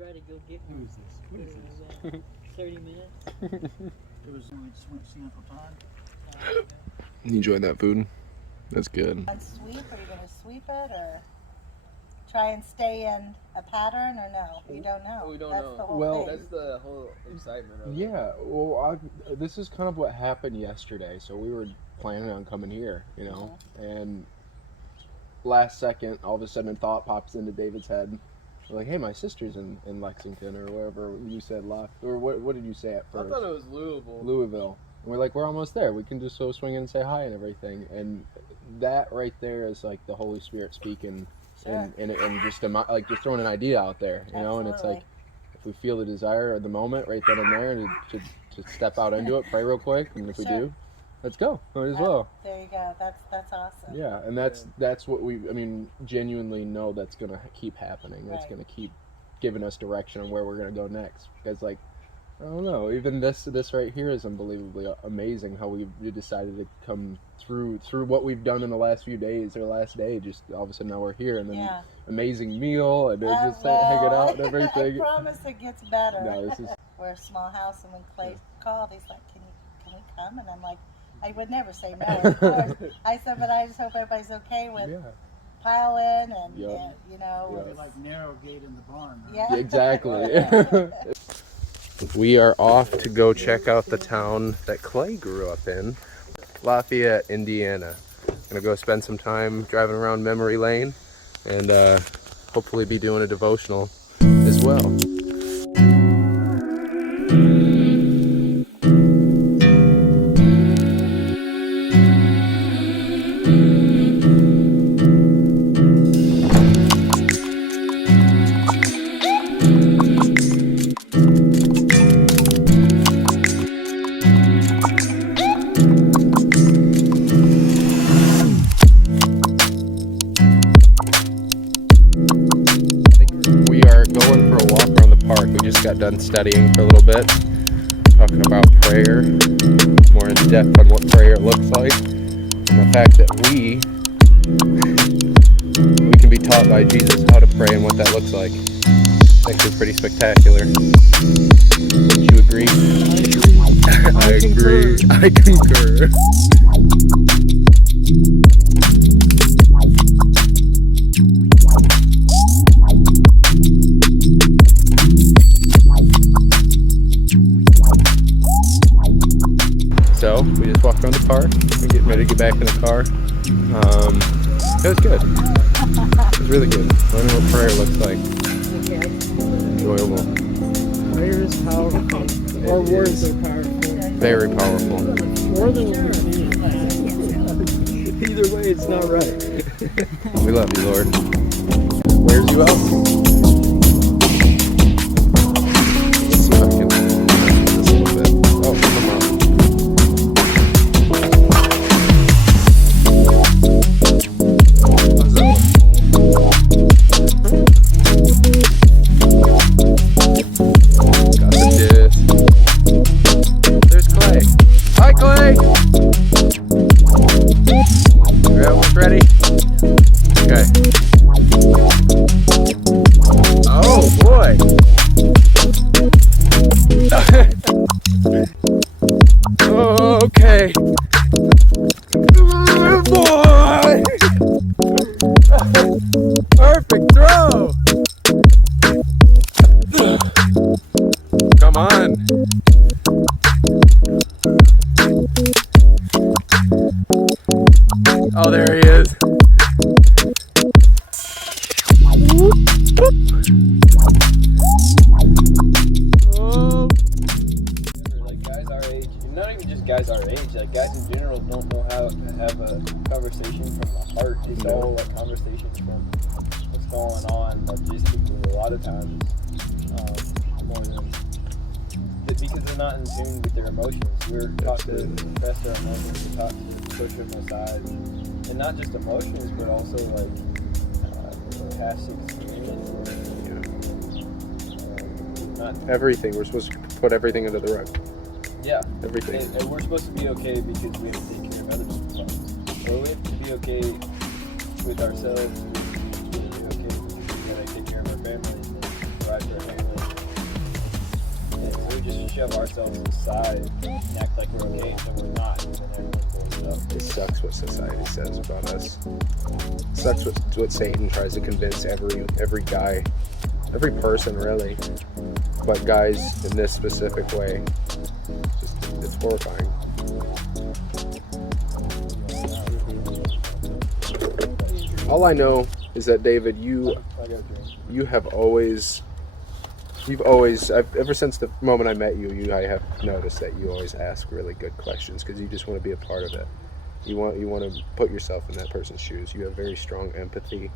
try to go get one. Who is this? What is this? 30 minutes. It was we just went sample time. You enjoying that food? That's good. On sweep, are you going to sweep it or try and stay in a pattern or no? You don't know. We don't That's know. The whole Well, thing. That's the whole excitement of it. Yeah, well, this is kind of what happened yesterday. So we were planning on coming here, you know, and last second, all of a sudden, a thought pops into David's head. We're like, hey, my sister's in Lexington or wherever you said left. Or what did you say at I first? thought it was Louisville. Louisville. And we're like, we're almost there. We can just go swing in and say hi and everything. And that right there is like the Holy Spirit speaking. Sure. And just like just throwing an idea out there, you know, and it's like if we feel the desire or the moment right then and there to step out into it, pray real quick, and if we do, let's go. Might as well. There you go. That's awesome. Yeah, and that's what genuinely know that's gonna keep happening. That's gonna keep giving us direction on where we're gonna go next. Because like, I don't know, even this right here is unbelievably amazing how we decided to come through what we've done in the last few days or last day. Just all of a sudden now we're here, and then amazing meal and just hanging out and everything. I promise it gets better. No, this is... We're a small house, and when Clay called, he's like, "Can we come?" And I'm like, I would never say no. Of course. I said, but I just hope everybody's okay with pile in and you know. It'd be like narrow gate in the barn. Right? Yeah, exactly. We are off to go check out the town that Clay grew up in, Lafayette, Indiana. Gonna go spend some time driving around memory lane and hopefully be doing a devotional as well. Got done studying for a little bit, talking about prayer, more in depth on what prayer looks like, and the fact that we can be taught by Jesus how to pray and what that looks like. It's actually pretty spectacular. Don't you agree? I agree. I concur. So we just walked around the park. We're getting ready to get back in the car. It was good. It was really good. Learning what prayer looks like. Enjoyable. Prayer is powerful. Our words are powerful. Very powerful. More than what we need. Either way, it's not right. We love you, Lord. Where's you out? Ready? Okay. Oh boy. Oh, okay. Oh, boy. Perfect throw. Come on. Oh, there he is. Like guys our age, not even just guys our age, like guys in general don't know how to have a conversation from the heart. It's all like conversations from what's going on logistically a lot of times, more than because they're not in tune with their emotions. We're taught to suppress our emotions, we're taught to push them aside, and not just emotions, but also like past experiences. Not Everything. We're supposed to put everything under the rug. Yeah. Everything. And we're supposed to be okay because we have to take care of other people's lives. Or we have to be okay with ourselves. We have to be okay because we gotta take care of our families and provide for our families. shove ourselves aside and act like we're okay until we're not, and then everyone blows up. It sucks what society says about us. It sucks what Satan tries to convince every guy, every person really, but guys in this specific way. It's horrifying. All I know is that, David, ever since the moment I met you, I have noticed that you always ask really good questions because you just want to be a part of it. You want to put yourself in that person's shoes. You have very strong empathy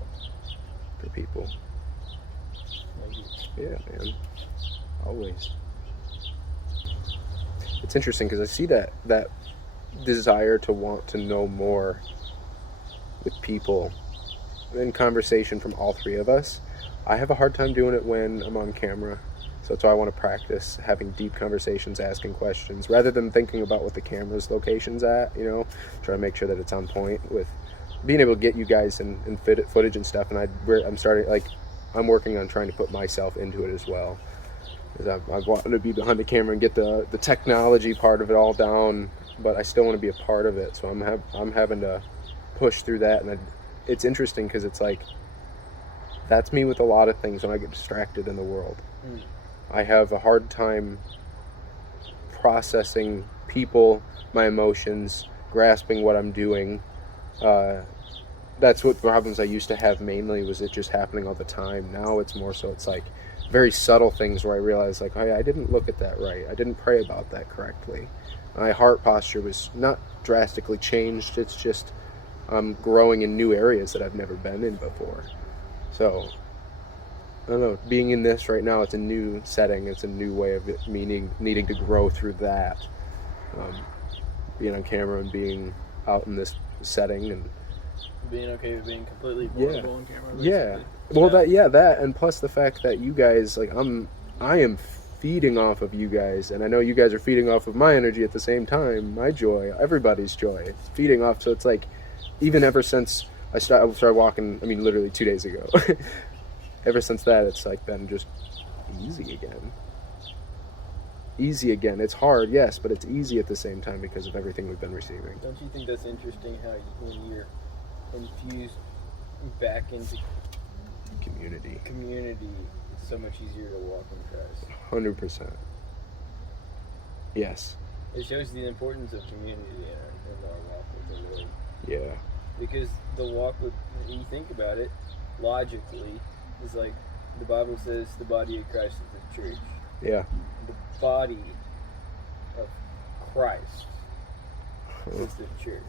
for people. Yeah, man. Always. It's interesting because I see that desire to want to know more with people in conversation from all three of us. I have a hard time doing it when I'm on camera. So that's why I want to practice having deep conversations, asking questions, rather than thinking about what the camera's location's at, try to make sure that it's on point with being able to get you guys in footage and stuff. And I'm working on trying to put myself into it as well. Because I want to be behind the camera and get the technology part of it all down, but I still want to be a part of it. So I'm having to push through that. And it's interesting because it's like, that's me with a lot of things when I get distracted in the world. I have a hard time processing people, my emotions, grasping what I'm doing. That's what problems I used to have mainly, was it just happening all the time. Now it's more so it's like very subtle things where I realize like, hey, I didn't look at that right. I didn't pray about that correctly. My heart posture was not drastically changed. It's just I'm growing in new areas that I've never been in before. So I don't know, being in this right now, it's a new setting, it's a new way of it, needing to grow through that. Being on camera and being out in this setting and being okay with being completely vulnerable on camera. Basically. Yeah. Well, that, and plus the fact that you guys, like, I am feeding off of you guys, and I know you guys are feeding off of my energy at the same time, my joy, everybody's joy. It's feeding off, so it's like, even ever since I started walking, literally 2 days ago. Ever since that, it's like been just easy again. Easy again. It's hard, yes, but it's easy at the same time because of everything we've been receiving. Don't you think that's interesting how when you're infused back into community, it's so much easier to walk in Christ? 100%. Yes. It shows the importance of community in our walk with the Lord. Yeah. Because the walk with, when you think about it, logically, it's like the Bible says the body of Christ is the church. Yeah. The body of Christ is the church.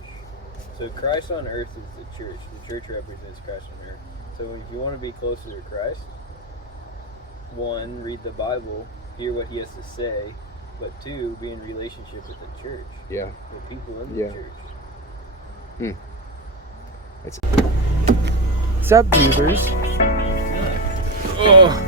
So Christ on earth is the church. The church represents Christ on earth. So if you want to be closer to Christ, one, read the Bible, hear what he has to say, but two, be in relationship with the church. Yeah. With people in the church. What's up, viewers? Oh.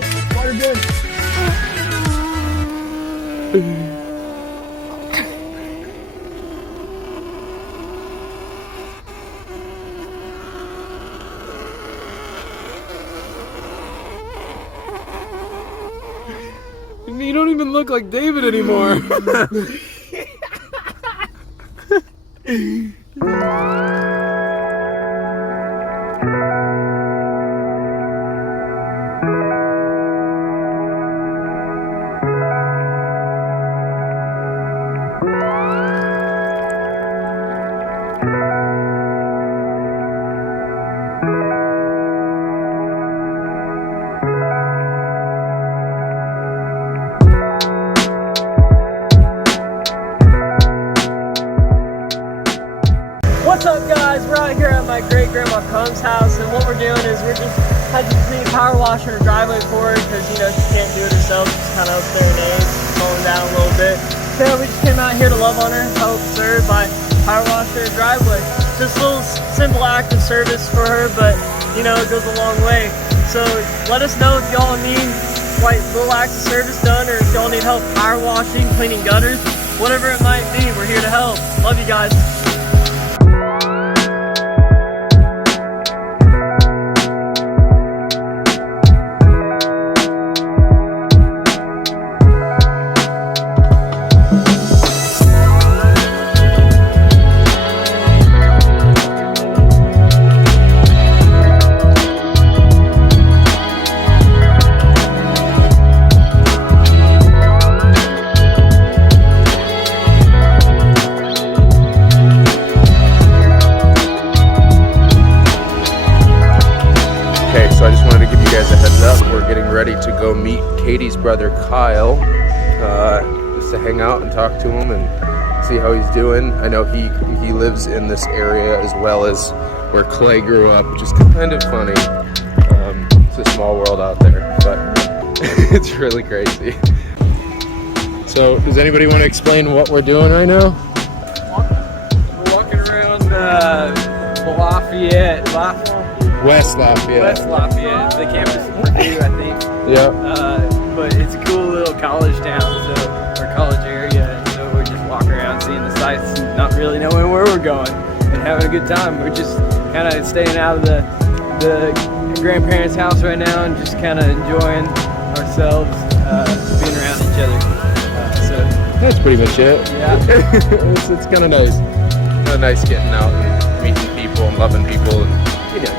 go. Water gun. You don't even look like David anymore. What's up, guys? We're out here at my great grandma Crum's house, and what we're doing is we're just had to clean power wash her driveway for her because you know she can't do it herself. She's kind of up there in age, slowing down a little bit. So we just came out here to love on her, help serve by power washing her driveway. Just a little simple act of service for her, but you know it goes a long way. So let us know if y'all need like little acts of service done, or if y'all need help power washing, cleaning gutters, whatever it might be. We're here to help. Love you guys. So I just wanted to give you guys a heads up. We're getting ready to go meet Katie's brother Kyle, just to hang out and talk to him and see how he's doing. I know he lives in this area as well as where Clay grew up, which is kind of funny. It's a small world out there, but it's really crazy. So does anybody want to explain what we're doing right now? We're walking around Lafayette. West Lafayette. West Lafayette, the campus of Purdue, I think. Yeah. But it's a cool little college town, or college area, and so we're just walking around seeing the sights, and not really knowing where we're going, and having a good time. We're just kind of staying out of the grandparents' house right now, and just kind of enjoying ourselves, being around each other. So that's pretty much it. Yeah. it's kind of nice. Kind of nice getting out and meeting people and loving people and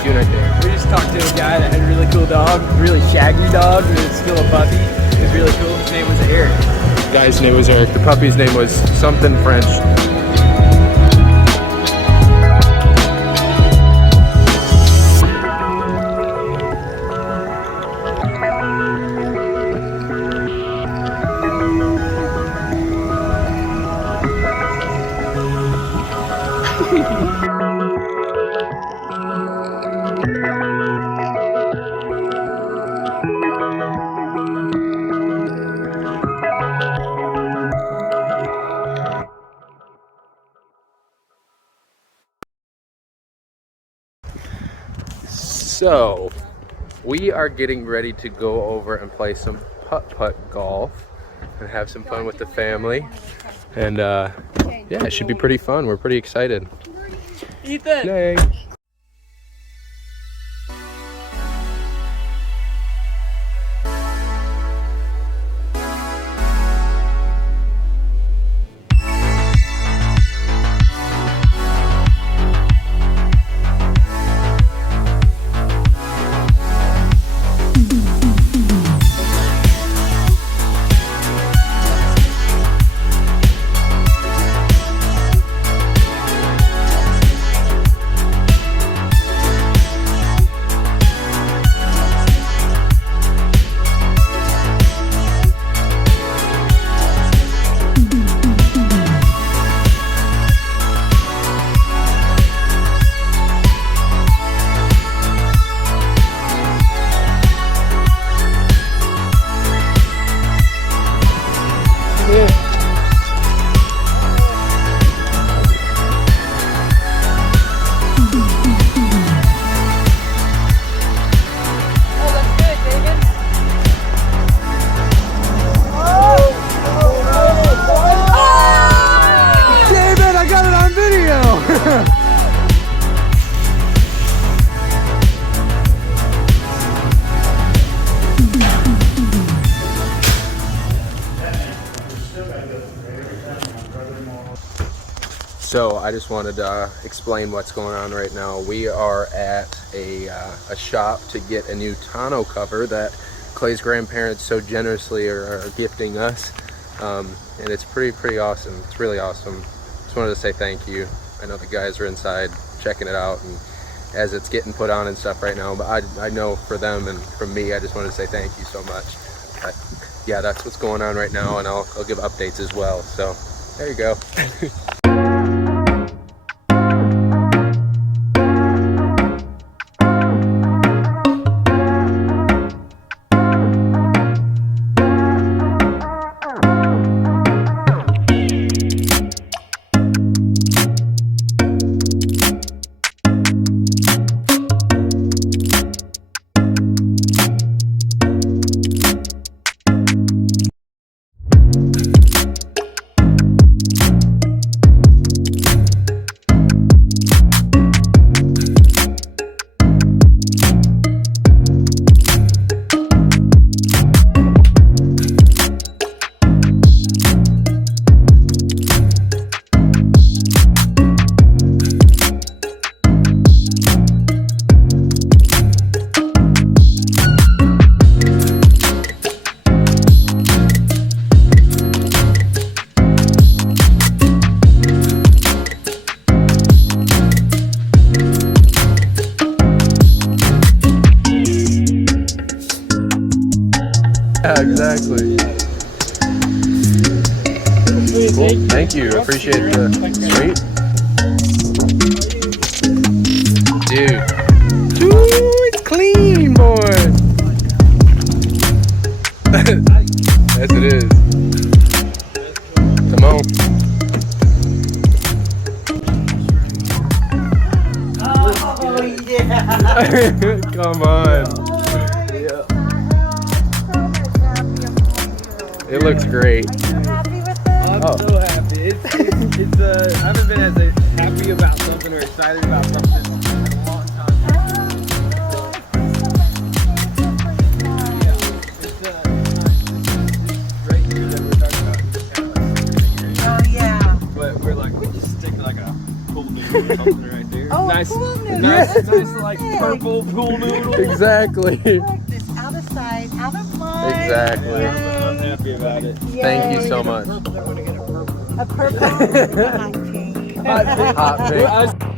doing our thing. We just talked to a guy that had a really cool dog, really shaggy dog, and it's still a puppy. It was really cool. His name was Eric. The guy's name was Eric. The puppy's name was something French. So, we are getting ready to go over and play some putt-putt golf and have some fun with the family. And yeah, it should be pretty fun. We're pretty excited. Ethan! Yay! So I just wanted to explain what's going on right now. We are at a shop to get a new tonneau cover that Clay's grandparents so generously are gifting us, and it's pretty awesome. It's really awesome. Just wanted to say thank you. I know the guys are inside checking it out, and as it's getting put on and stuff right now, but I know for them and from me, I just wanted to say thank you so much. But yeah, that's what's going on right now, and I'll give updates as well. So there you go. Yeah, exactly. Cool. Thank you. Appreciate the sweet. Dude, it's clean, boy. Yes, it is. Come on. Oh, yeah. Come on. It looks great. Are you happy with it? I'm so happy. It's I haven't been as happy about something or excited about something in a long time. It's right here that we're talking about. Oh, yeah. But we're like, we just stick like a pool noodle or something right there. Oh, nice, pool noodle. nice, That's nice so like big. purple pool noodle. Exactly. Look, it's out of sight, out of mind. Exactly. I'm happy about it. Thank you so much. A purple, a hot pink. Hot pink.